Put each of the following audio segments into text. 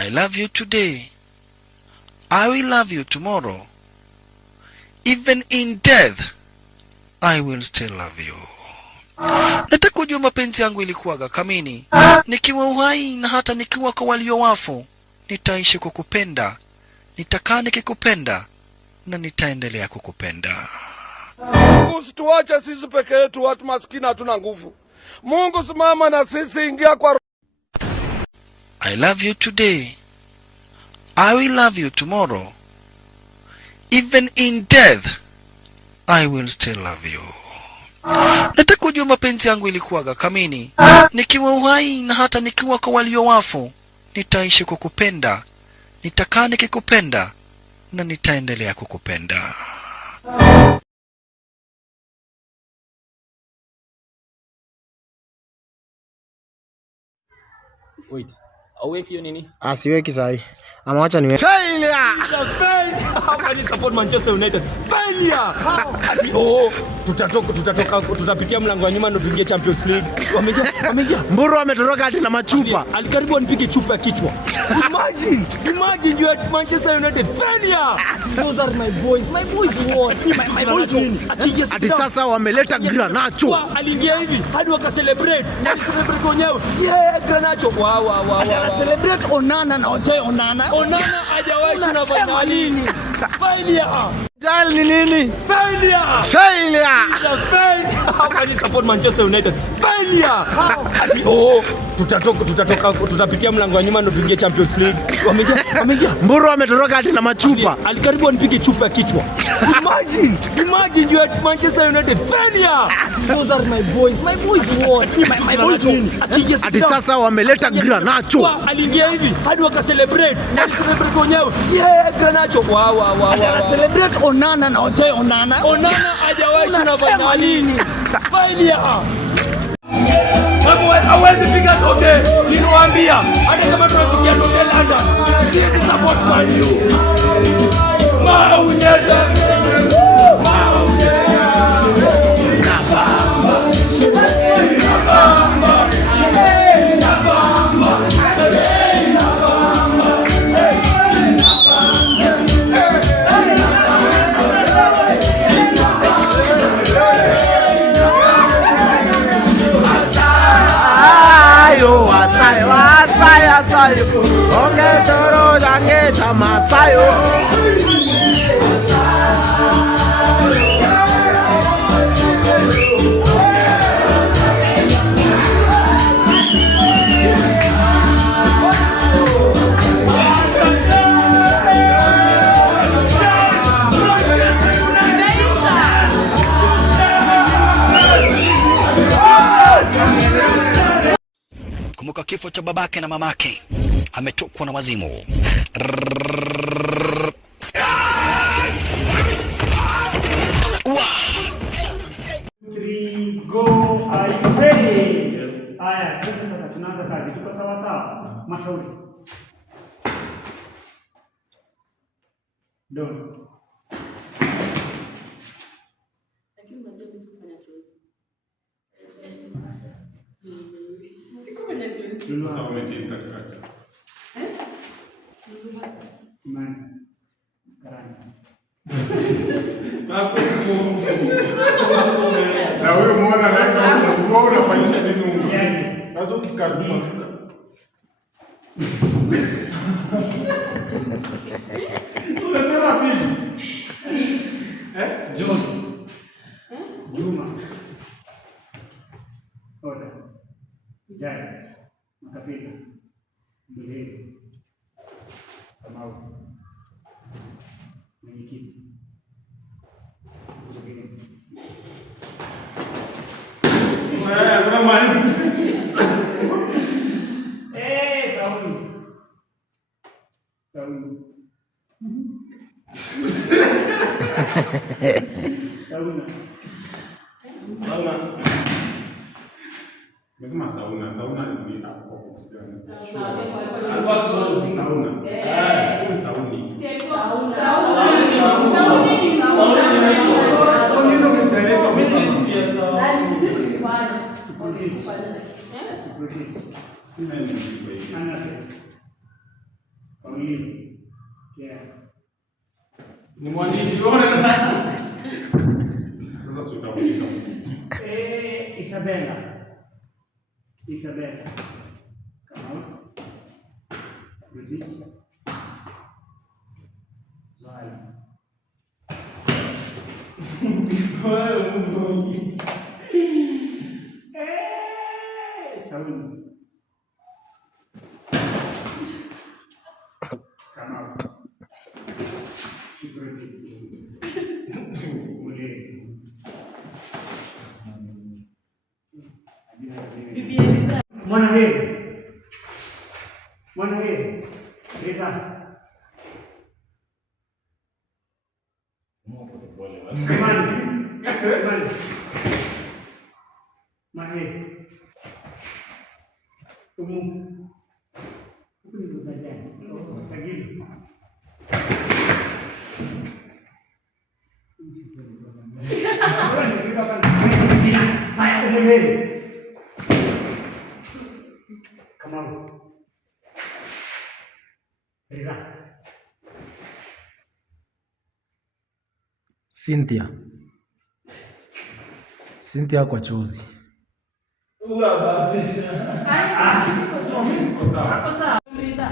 I love you today. I will love you tomorrow. Even in death, I will still love you. Nataka kujua mapenzi yangu ilikuwaga kamini. Nikiwa uhai na hata nikiwa kwa walio wafu, nitaishi kukupenda. Nitakaa nikikupenda na nitaendelea kukupenda. Mungu usituache sisi peke yetu, watu maskini hatuna nguvu. Mungu simama na sisi, ingia kwa. I love you today. I will love you tomorrow. Even in death, I will still love you. Nataka kujua mapenzi yangu ilikuwaga kamini. Nikiwa uhai na hata nikiwa kwa walio wafu, nitaishi kukupenda. Nitakaa nikikupenda na nitaendelea kukupenda. Wait. Aweki hiyo nini? Siweki sahi. Ama acha niweke. Failure! How can you support Manchester United? Failure! Ati tutapitia mlango wa nyuma ndo tuingie Champions League. Wameingia. Mburu ametoroka hadi na machupa. Alikaribu anipige chupa ya kichwa. Imagine you at Manchester United. Failure! Those are my boys. My boys what? My boys nini? Ati sasa wameleta Granacho. Aliingia hivi hadi wakacelebrate. Celebrate wenyewe. Yeah, Granacho. Wow. Celebrate Onana na Ojai Onana. Onana hajawahi na finalini. Failure. Jal ni nini? Failure. How can you support Manchester United? Failure. Ati tutapitia mlango wa nyuma ndo tuingie Champions League. Wameingia. Mburu ametoroka hadi na machupa. Alikaribu anipige chupa ya kichwa. Imagine you at Manchester United. Failure. Those are my boys. My boys what? My boys nini? Ati sasa wameleta Granacho. Aliingia hivi hadi wakacelebrate. Celebrate wenyewe. Yeah, Granacho. Wow. Celebrate Onana na Ojai Onana. Onana hajawahi na finalini. Failure. Hawezi piga tote. Niliwaambia hata kama tunachukia tote London. Sisi support Man U. Masayo, onge toro jange chamasayo. Kumbuka kifo cha babake na mamake. Ametokwa na wazimu. Go, are you ready? Aya, sasa tunaanza kazi. Tuko sawa sawa? Mashauri. Don. Sasa wametii katikati. Imani. Karani. Na wewe muona naika unafanyisha nini huko? Sasa ukikazi mwafuka. Unasema vipi? John. Juma. Oda. Jai. Makapila. Mbele. Kamau. Mwenyekiti. Kuna mwalimu. Sauna. Mesema sauna ni hapo kwa kusiana. Sauna. Ni sauni. Ni mwandishi ona na. Sasa sio utakutika. Isabella. Come on. British. Zoe. Saúde. Come on. Mwana heri. Rita. Mwana heri. Huku ni kuzajani. Sagili. Come on. Rita. Cynthia kwa chozi. Rita.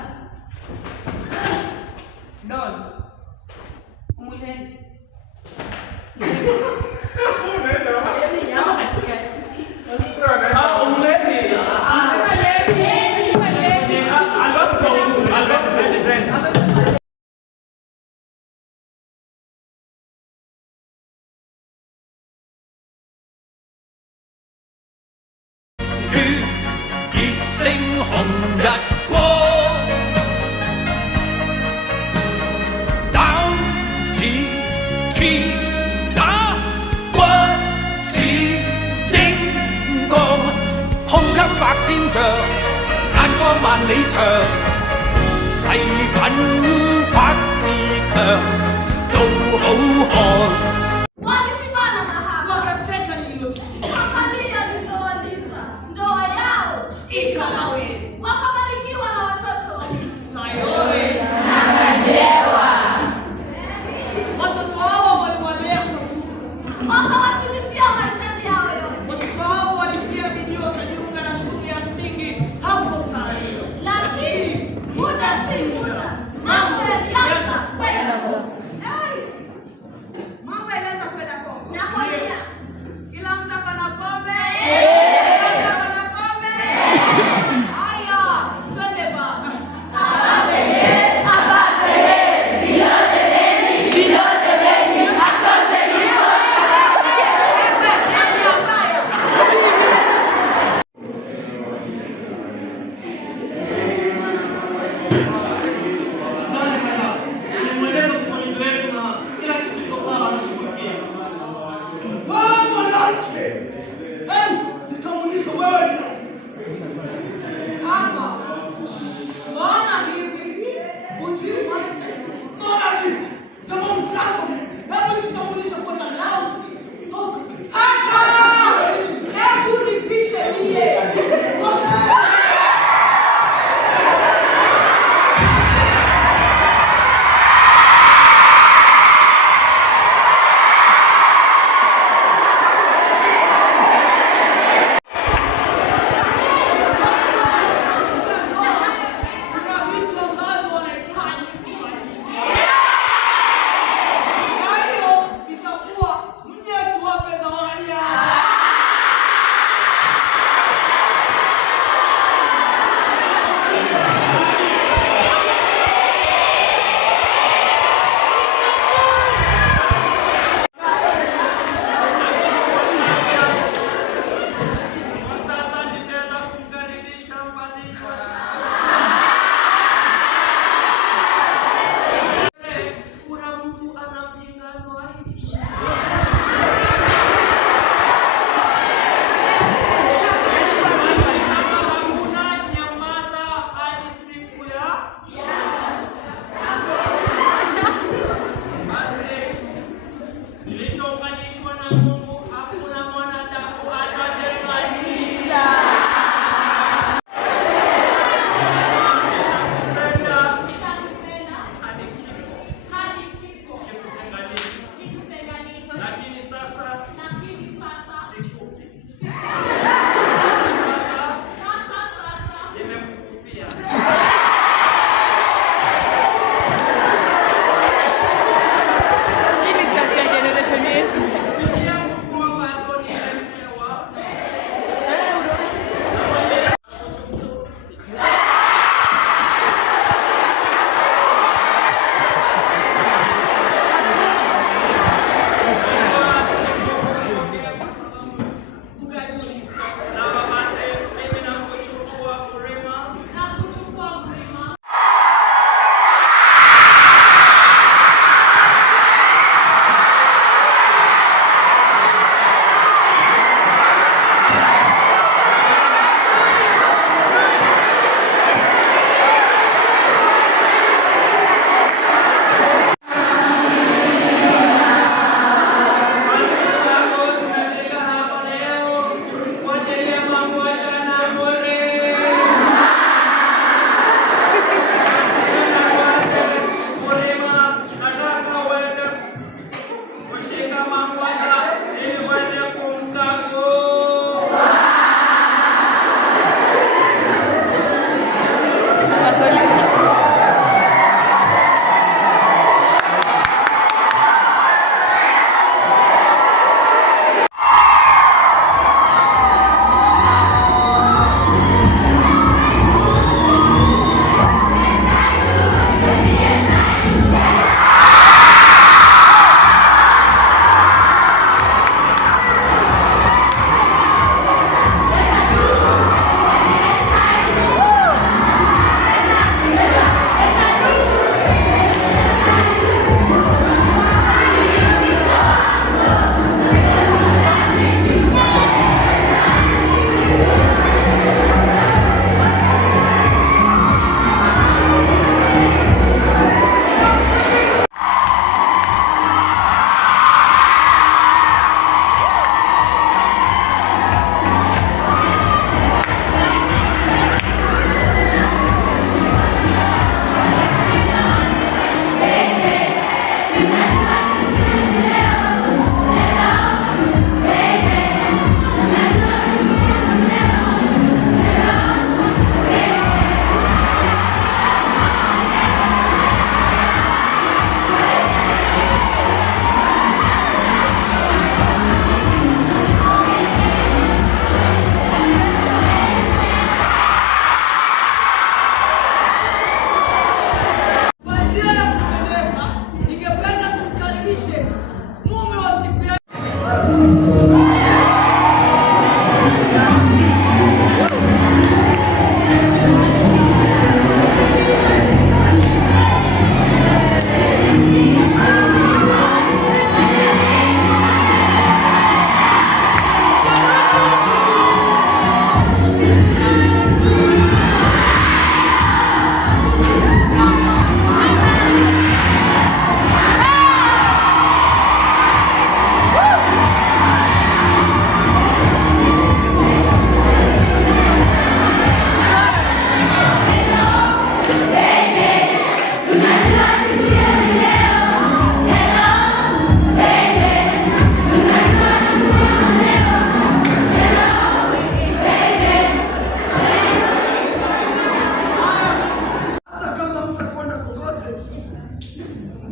Don. Umuleni.眼光萬里長，誓奮發自強，做好漢。Walishibana mahaba. Wakacheka niliyocheka. Wakalia nililowaliza. Ndoa yao ikanawiri. Wakabarikiwa na watoto wawili. Sayore. Akajewa. Watoto wao waliwalea kwa chuma. Wakawatimizia mahitaji yao yote. Watoto wao walitia bidii wakajiunga na shule ya msingi hapo Tario. Lakini muda si muda. Mambo yalianza kwenda Kongo. Mambo yalianza kwenda Kongo. Nakwambia. Kila mtu ako na pombe. Kila mtu ako na pombe. Haya, twende basi. Ababe, ababe. Bilote beni, bilote beni. Akose niko.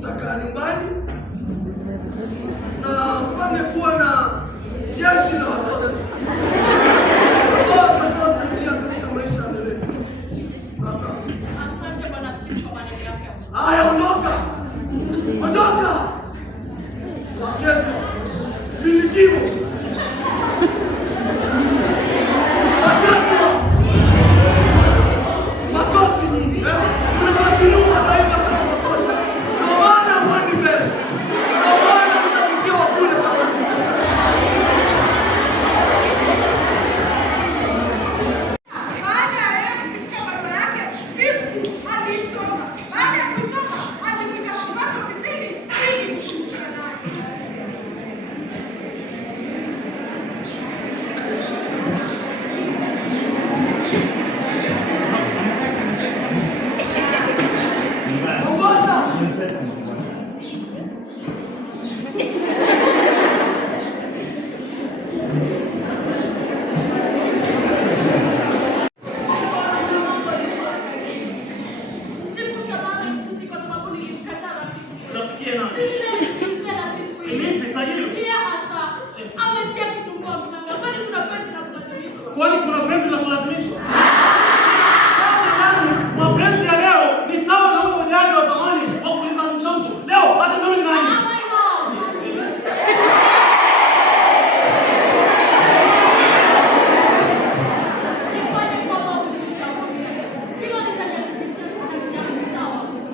mtakaa nyumbani na mpange kuwa na jeshi la watoto watakaosaidia katika maisha ya mbele. Sasa Asante bwana chifu kwa maneno yako. haya, ondoka, ondoka. Waketo vilijimu wakati makoti nyingi kuna wakinyuma daima kama makoti. Ndio maana mwani mbele, ndio maana mtafikia wakule kama sisi. Baada ya kufikisha barua yake, chifu alisoma. Baada ya kusoma, alikuja Mangwasha ofisini ili kuzungumza naye. Chifu jamani, mtuziko na mabuni ilimkataa rafiki. Unafikia nani? Nilimsikilizia rafiki. Lipi sajili? Pia hasa ametia kitumbua mchanga. Kwani kuna penzi la kulazimishwa? Kwani kuna penzi la kulazimishwa? Mapenzi ya leo ni sawa na huo ujanja wa zamani wa kulizanisha mtu. Leo acha tuone nani.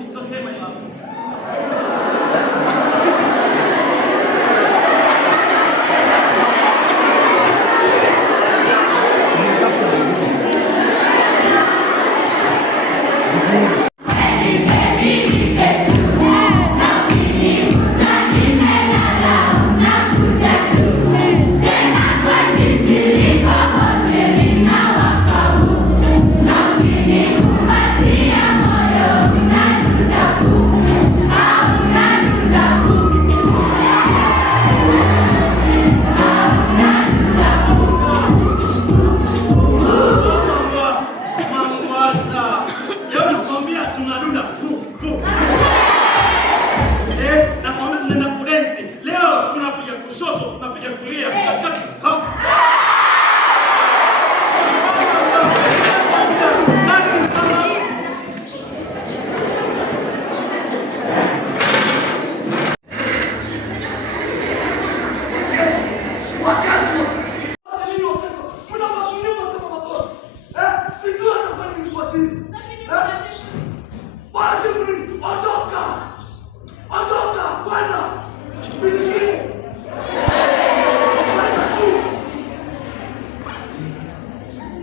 It's okay, my love. Mangwasha. Leo nakwambia tunadunda. Nakwambia tunaenda kudensi. Leo unapiga kushoto, unapiga kulia. Katikati.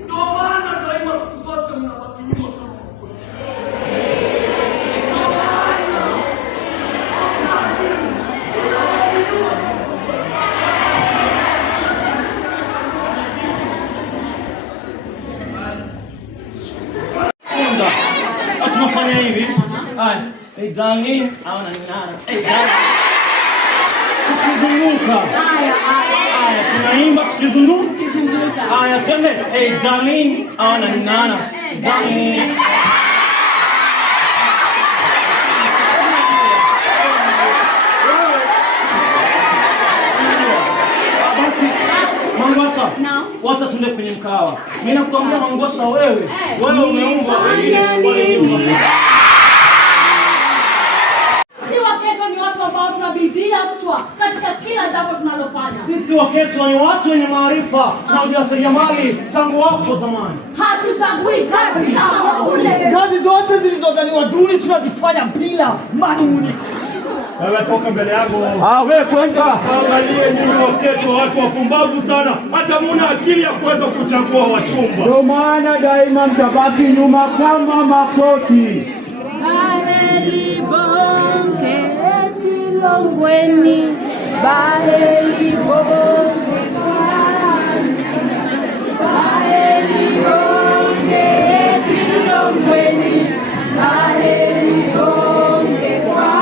Ndio maana daima siku zote mnabaki nyuma kama wakuli. Ndio maana hamna akili, mnabaki nyuma kama wakuli. Funza. Tunafanya hivi. Haya, hey darling, haona nani. Hey darling. Tukizunguka. Haya, tunaimba tukizunguka. Haya, twende. Hey darling, haona nani. Darling. Basi, Mangwasha. Wacha tuende kwenye mkahawa. Mimi nakwambia Mangwasha, wewe umeumbwa Si Waketo ni watu ambao tunabidii mtwa katika kila jambo tunalofanya. Sisi Waketo ni watu wenye maarifa na ujasiriamali tangu hapo zamani. Hatuchagui kazi kama wakule. Kazi zote zilizodhaniwa duni tunazifanya bila manunguniko. Wewe toka mbele yangu. Wewe kwenda. Angalie nyinyi Waketo watu wapumbavu sana. Hata muna akili ya kuweza kuchagua wachumba. Ndio maana daima mtabaki nyuma kama makoti. Baheli bonke chilongweni. Baheli bonke. Baheli bonke chilongweni. Baheli bonke kwa.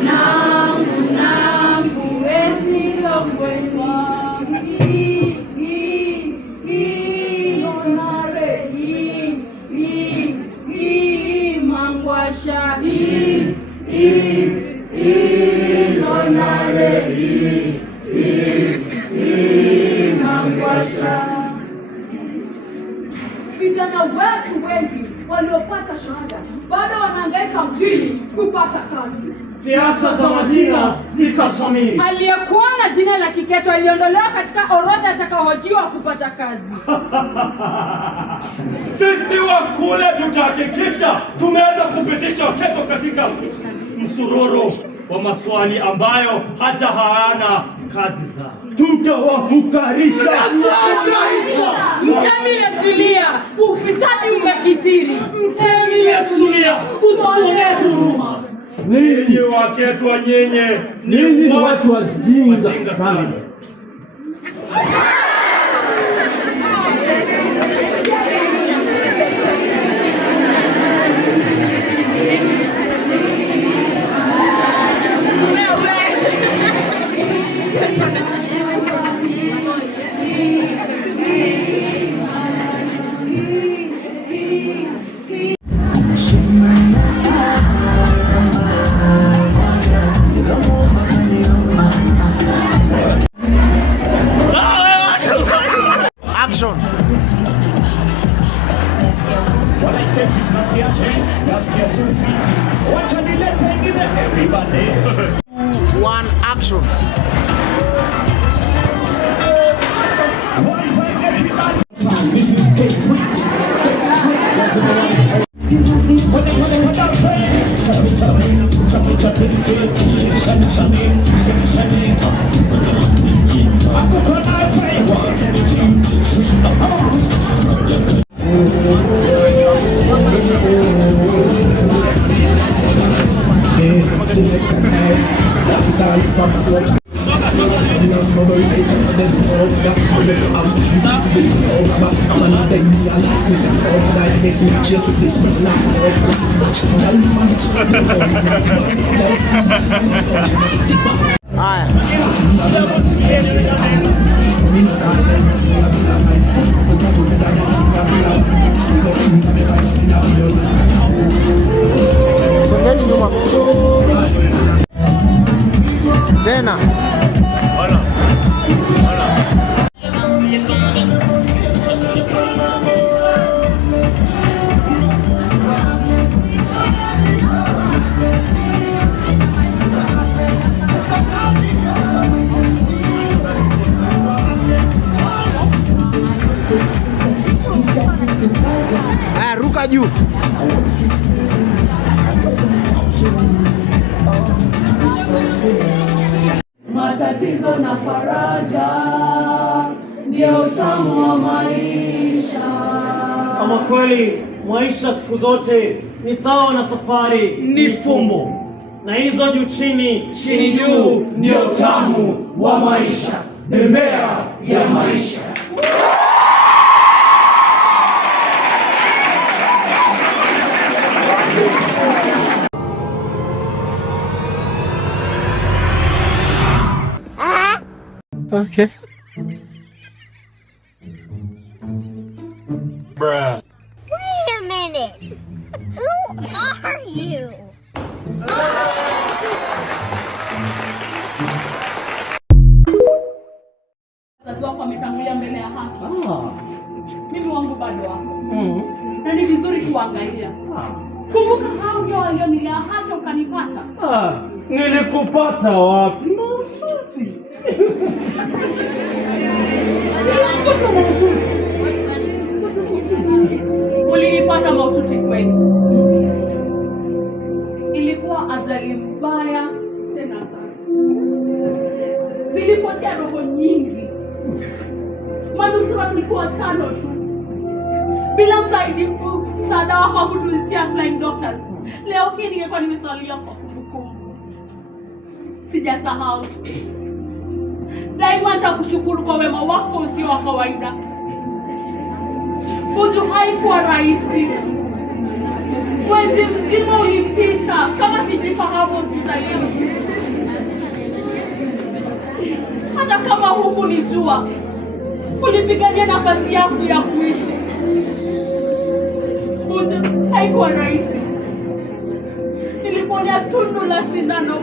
Now Mangwasha Ilonare Mangwasha. Vijana wetu wengi waliopata shahada bado wanahangaika mjini kupata kazi. Siasa za majina zikashamiri. Aliyekuwa na jina la Kiketo aliondolewa katika orodha atakaohojiwa kupata kazi. Sisi wa kule tutahakikisha tumeweza kupitisha Waketo katika msururu wa maswali ambayo hata hayana kazi zao. Tutawafukarisha. Mtemi Lesulia, ufisadi umekithiri. Mtemi Lesulia, utuonee huruma. Ninyi Waketo nyenye Ninyi watu wajinga sana. One action. This is tena. Ruka juu. Matatizo na faraja ndio utamu wa maisha. Ama kweli maisha siku zote ni sawa na safari, ni fumbo. Na hizo juu chini, chini juu ndio utamu wa maisha. Bembea ya maisha. Okay. Bruh. Wait a minute. Who are you? Wazazi wako wametangulia mbele ya haki. Mimi wangu bado wako. Na ni vizuri kuangalia. Kumbuka hao ndio walionilea hata ukanipata. Nilikupata wapi? Maututi. Ulinipata maututi kweli. Ilikuwa ajali mbaya tena sana. Zilipotea roho nyingi. Manusura tulikuwa 5 tu. Bila msaada wako wa kutuletea flying doctors. Leo hii ningekuwa nimesalia kwa kumbukumbu. Sijasahau. Daima nitakushukuru kwa wema wako usio wa kawaida. Fujo haikuwa rahisi. Mwezi mzima ulipita kama sijifahamu hospitalini. Hata kama hukunijua, ulipigania nafasi yangu ya kuishi. Fujo haikuwa rahisi. kwenye tundu la sindano.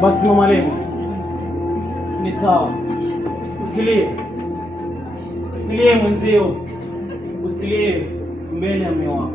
Basi mama Lemi, ni sawa. Usilie mwenzio, usilie mbele ya mume wako.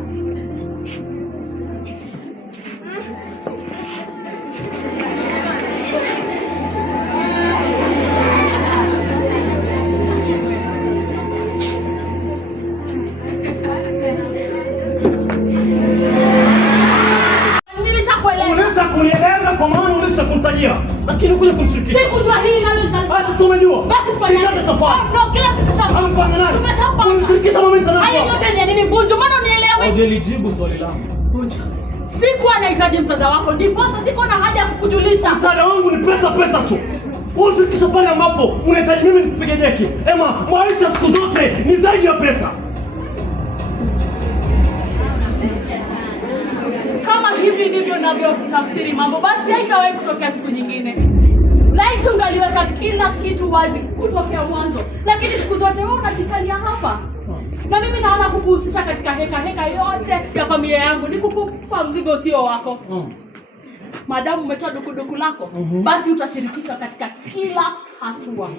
Kwa maana ulisha kumtajia, lakini kuja kumshirikisha. Sikujua hili nalo nitalifanya. Basi umejua. Basi fanya. No, kila kitu cha Amefanya nani? Tumesapa. Kumshirikisha mama sana. Haya yote ni nini Bunju? Mbona unielewe? Hujalijibu swali langu. Bunju. Sikuwa nahitaji msaada wako, ndipo sasa siko na haja ya kukujulisha. Msaada wangu ni pesa tu. Unashirikisha pale ambapo unahitaji mimi nikupige deki. Maisha siku zote ni zaidi ya pesa. Kama hivi ndivyo ninavyotafsiri mambo, basi haitawahi kutokea siku nyingine. Laiti ungaliweka kila kitu wazi kutokea mwanzo, lakini siku zote wewe unajikalia hapa. Na mimi naona kukuhusisha katika heka yote ya familia yangu ni kukupa mzigo usio wako. Madamu umetoa dukuduku lako, basi utashirikishwa katika kila hatua.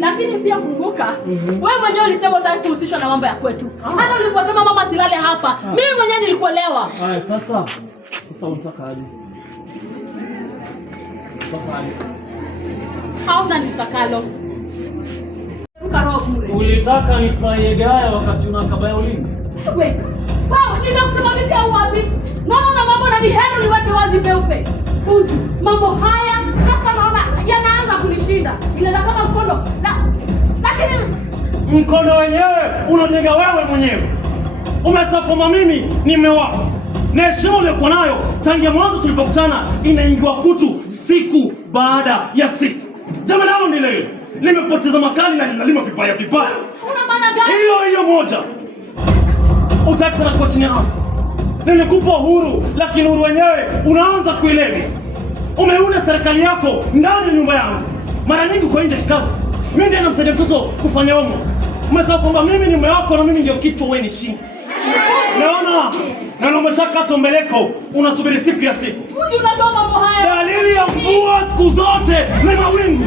Lakini pia kumbuka, wewe mwenyewe ulisema utaki kuhusishwa na mambo ya kwetu. Hata uliposema mama silale hapa, mimi mwenyewe nilikuelewa. Haya sasa unataka aje? Hauna nitakalo. Ulitaka nifanye gaya wakati unakabaya ulimi? Wewe, ninakusema vipi au wapi? Naona mambo na nihero niweke wazi peupe. Bunju, mambo haya sasa naona yanaanza kunishinda. Ile kama mkono. Lakini mkono wenyewe unajenga wewe mwenyewe. Umesema kwamba mimi ni mume wako. Na heshima uliyokuwa nayo tangia mwanzo tulipokutana inaingiwa kutu siku baada ya siku. Jambo nalo ni leo. Nimepoteza makali na ninalima vibaya. Una maana gani? Hiyo moja. Utakutana kwa chini yangu. Nilikupa uhuru, lakini uhuru wenyewe unaanza kuilewa. Umeunda serikali yako ndani ya nyumba yangu. Mara nyingi kwa nje kikazi. Mimi ndiye namsaidia mtoto kufanya homo. Umesema kwamba mimi ni mume wako na mimi ndio kichwa, wewe ni shingo. Naona umeshakata mbeleko, unasubiri siku ya siku. Bunju, unajua mambo haya. Dalili ya mvua siku zote ni mawingu.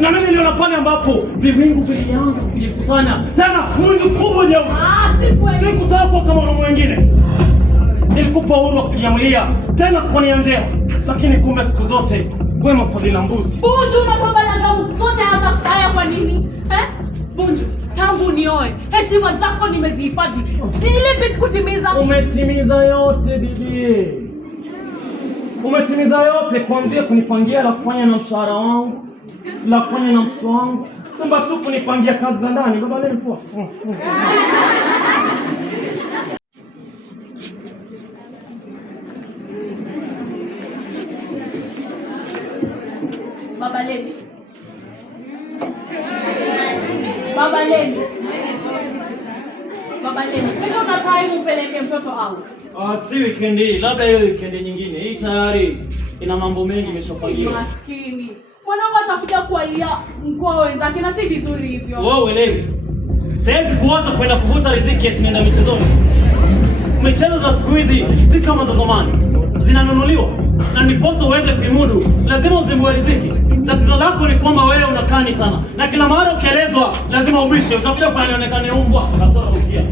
Na mimi niliona pale ambapo viwingu vilianza kujikusanya. Tena wingu kubwa jeusi. Sikutaka kuwa kama wanaume wengine. Nilikupa uhuru wa kujiamulia tena kwa nia njema. Lakini kumbe siku zote wema fadhila mbuzi. Bunju, unapambana na zote haya kwa nini? Bunju, tangu nioe, heshima zako nimezihifadhi. Ni lipi sikutimiza? Umetimiza yote bibi. Umetimiza yote, kuanzia kunipangia la kufanya na mshahara wangu, la kufanya na mtoto wangu. Samba tu kunipangia kazi za ndani. Baba leo mfua. Baba Leni, kesho nataka umpeleke mtoto out. Si weekend hii, labda hiyo weekend nyingine. Hii tayari ina mambo mengi imeshapangiwa. Maskini. Mwanangu atakuja kualia mkoa wenzake na si vizuri hivyo. Wewe uelewi. Siwezi kuacha kwenda kuvuta riziki eti nenda michezoni. Michezo za siku hizi si kama za zamani. Zinanunuliwa. Na ndiposa uweze kuimudu, lazima uzimbue riziki. Tatizo lako ni kwamba wewe unakani sana. Na kila mara ukielezwa lazima ubishe. Utakuja pale onekane umbwa kasoro ukia.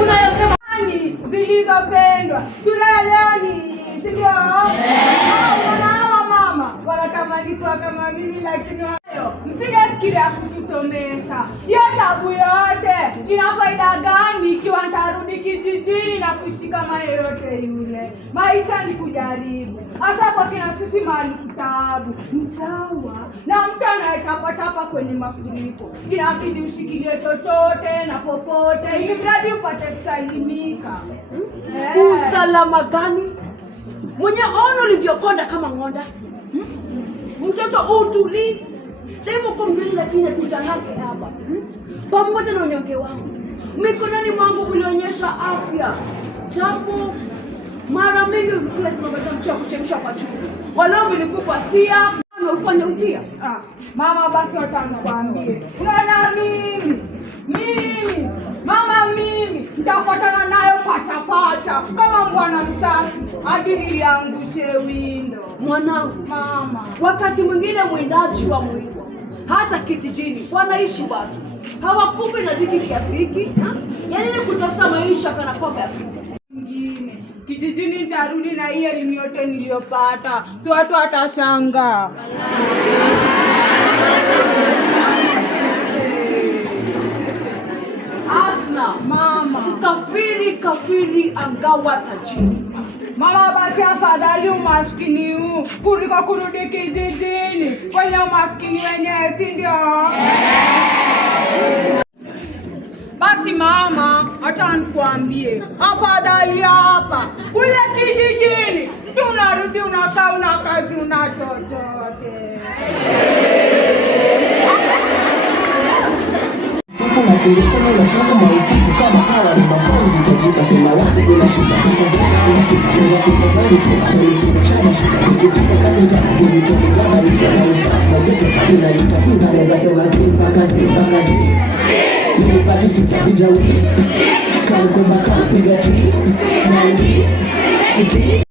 Unayosema ni zilizopendwa. Sura ya leo ni si ndio? Wanahawa mama wanatamani kuwa kama mimi, lakini hayo msingefikiria kutusomesha. Hiyo tabu yote ina faida gani ikiwa nitarudi kijijini na kuishi kama yeyote yule? Maisha ni kujaribu. Hasa kwa kina sisi mahali kutaabu. Ni sawa na mtu anayetapatapa kwenye mafuriko. Inabidi ushikilie chochote na popote ili mradi upate kusalimika. Usalama gani? Mwenye ono ulivyokonda kama ng'onda. Mtoto utulivu. Sema kwa mbele lakini tuchangamke hapa. Pamoja na unyonge wangu. Mikononi mwangu ulionyesha afya. Japo mara mingi kula sababu mtu kuchemsha kwa chumvi. Walau nilikupa sia na ufanye utia. Mama, basi wacha nikwambie. Unaona mimi nitafuatana nayo pacha kama mbwana msafi hadi niliangushe windo. Mwanangu, mama, wakati mwingine mwindaji wa mwindwa hata kijijini wanaishi watu hawakupi na dhiki kiasi hiki, yaani ni kutafuta maisha kana kwamba yapita. Mwingine kijijini nitarudi na hiyo elimu yote niliyopata, si watu watashangaa. Asna, mama, kafiri angawa tajiri. Mama, basi afadhali umaskini huu kuliko kurudi kijijini kwenye umaskini wenyewe, si ndio? Basi mama, acha nikwambie, afadhali hapa kule kijijini tunarudi unakaa una kazi una chochote. Kuna kirikulu na shaka mausiku kama kawa ni mafunzi tajika sema watu bila shida kuna kutafari tuma nilisema shada shida nikifika kani tabu kunitoka kama rida na na geto kabila nitatiza reza sema mpaka nilipati sitakuja wii kamkweba kampiga ti nandi iti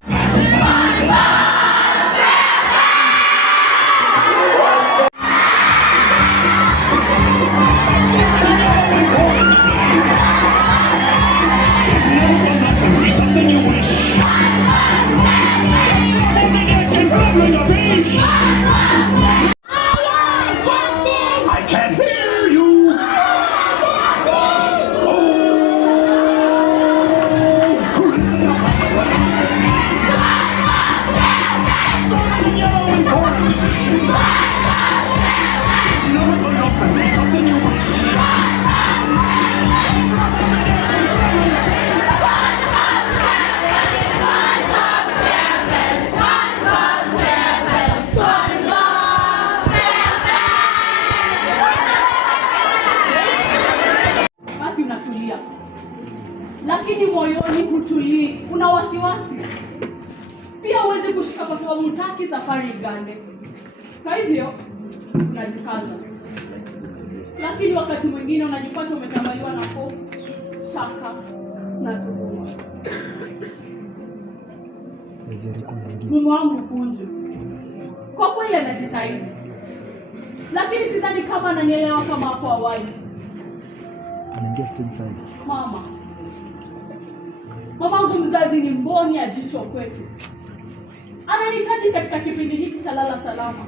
lakini moyoni hutulii, una wasiwasi. Pia huwezi kushika kwa sababu hutaki safari igande. Kwa hivyo unajikaza, lakini wakati mwingine unajipata umetawaliwa na hofu, shaka na tuhuma. Mume wangu Funju kwa kweli anajitahidi, lakini sidhani kama ananielewa kama hapo awali. Mamangu mzazi ni mboni ya jicho kwetu. Ananihitaji katika kipindi hiki cha lala salama.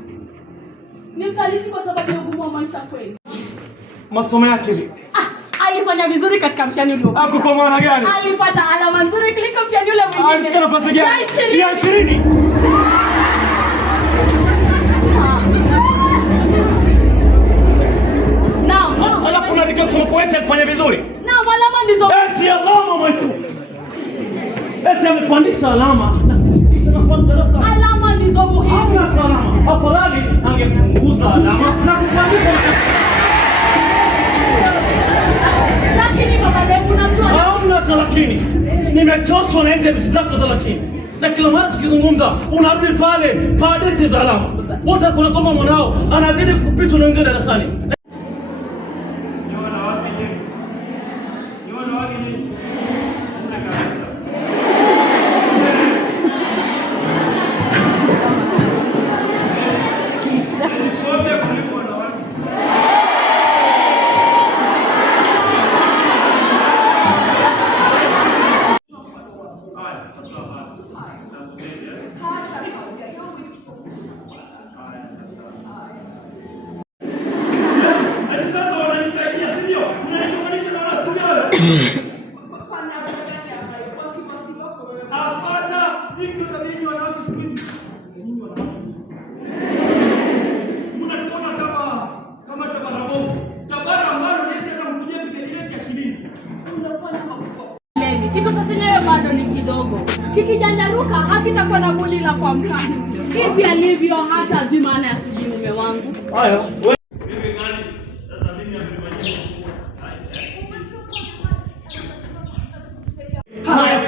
Ni msaliti kwa sababu ya ugumu wa maisha kweli. Masomo yake vipi? Alifanya vizuri katika mtihani uliopita. Ako kwa maana gani? Alipata alama nzuri kuliko mtihani ule mwingine. Alishika nafasi gani? Ya 20. Naam. Alafu unataka tumkuete kufanya vizuri? Naam, alama ndizo. Eti alama mwetu. Eti amepandisha alama na kufikisha nafasi darasa. Alama ndizo muhimu. Hamna alama. Afadhali angepunguza alama na kupandisha nafasi. Lakini baba yangu unajua. Hamna cha lakini. Nimechoshwa na hizo zako za lakini. Na kila mara tukizungumza unarudi pale padete za alama. Wote kuna kwamba mwanao anazidi kupitwa na wengine darasani. Kitu chenyewe bado ni kidogo. Kikijandaruka hakitakuwa na mwili la kwa mkani. Hivi alivyo hata zimana ya sijui mume wangu. Haya.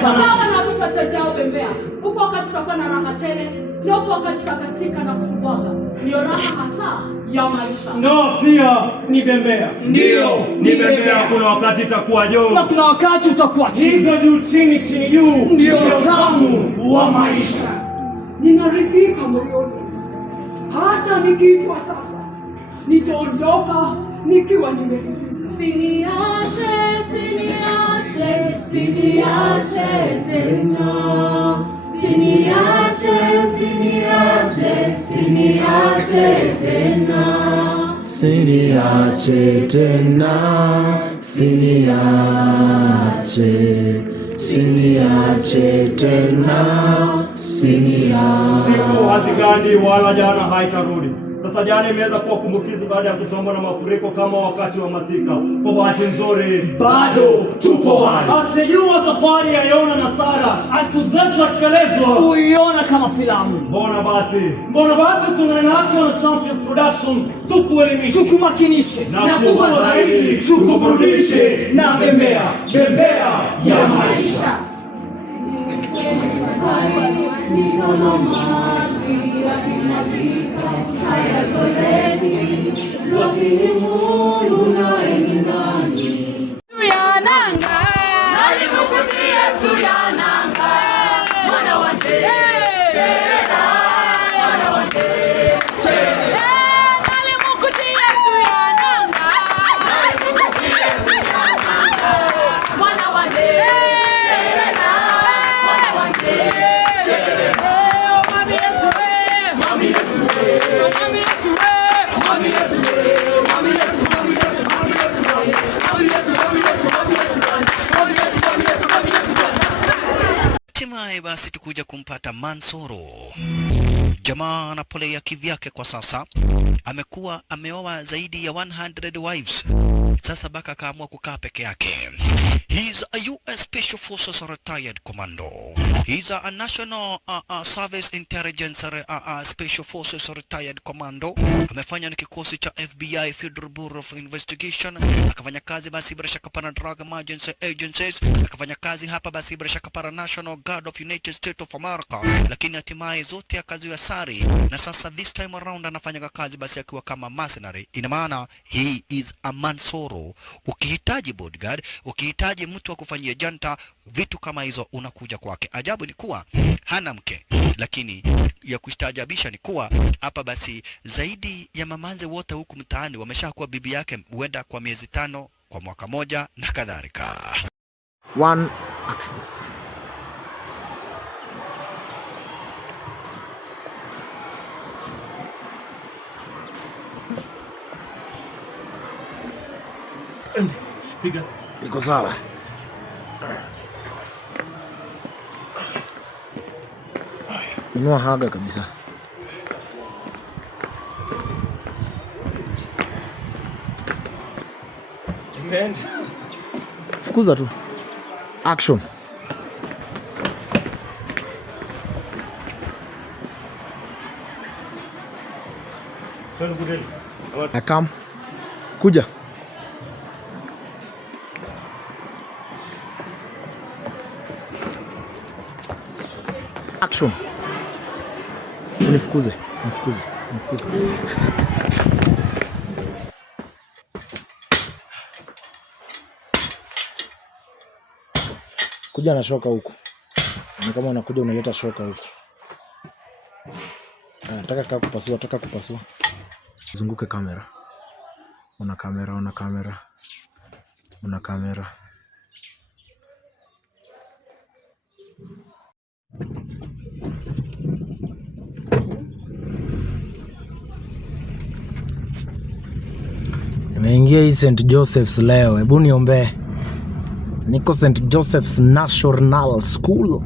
Sawa na watoto wachezao bembea. Huko wakati tutakuwa na raha tele, na huko wakati tutakatika na kubwaga. Ndio raha hasa ya maisha. No, pia ni bembea. Ndio, ni bembea. Kuna wakati itakuwa juu na kuna wakati utakuwa chini. Hizo juu chini, chini juu, ndio utamu wa maisha. Ninaridhika moyoni, hata nikiitwa sasa nitaondoka nikiwa nimeridhika. Siniache, siniache, siniache tena. Siniache, siniache, siniache tena. Siniache tena, siniache, siniache tena, siniache. Siku hazigandi wala jana haitarudi. Sasa jana imeweza kuwa kumbukizi baada ya kusombwa na mafuriko kama wakati wa masika. Kwa bahati nzuri bado tupo hai. Asijua safari ya Yona na Sara, asikuzetu akielezwa uiona kama filamu. Mbona basi sungana nasi wana Champions Production, tukuelimishe, tukumakinishe na kubwa zaidi tukuburudishe na bembea ya maisha. Mikono maji yakimwagika hayazoleki, lakini Mungu naye ni nani? Suyananga nalimukuti Yesu yananga, mwana wanje cherera, mwana wanje cherera. Nalimukuti Yesu yananga, nalimukuti Yesu yananga, mwana wanje cherera, mwana wanje cherera. Mami Yesu we, mami Yesu we, mami Yesu we, mami Yesu we, mami Yesu, mami Yesu, mami Yesu we, mami Yesu, mami Yesu, mami Yesu we, mami Yesu, mami Yesu, mami Yesu we. Hatimaye basi tukuja kumpata Mansoro. Jamaa anapolea kivyake kwa sasa. Amekuwa ameoa zaidi ya 100 wives. Sasa baka akaamua kukaa peke yake. He's a US Special Forces retired commando. He's a National Service Intelligence Special Forces retired commando. Amefanya na kikosi cha FBI Federal Bureau of Investigation. Akafanya kazi basi bila shaka para Drug Emergency Agencies. Akafanya kazi hapa basi bila shaka para National Guard of United States of America. Lakini hatimaye zote akaziwa sari, na sasa this time around anafanya kazi basi akiwa kama mercenary. Ina maana he is a Mansoro. Ukihitaji bodyguard, ukihitaji mtu wa kufanyia janta, vitu kama hizo unakuja kwake. Ajabu ni kuwa hana mke, lakini ya kustaajabisha ni kuwa hapa basi zaidi ya mamanze wote huku mtaani wameshakuwa bibi yake, huenda kwa miezi 5, kwa mwaka moja na kadhalika. One action. Piga. Iko sawa. Inua haga kabisa. Fukuza tu. Action. Come. Kuja. Action. Unifukuze. Kuja na shoka huku. Ni kama unakuja unaleta shoka huku. Nataka kupasua. Zunguke kamera. Una kamera. Nimeingia hii St. Joseph's leo. Hebu niombee. Niko St. Joseph's National School.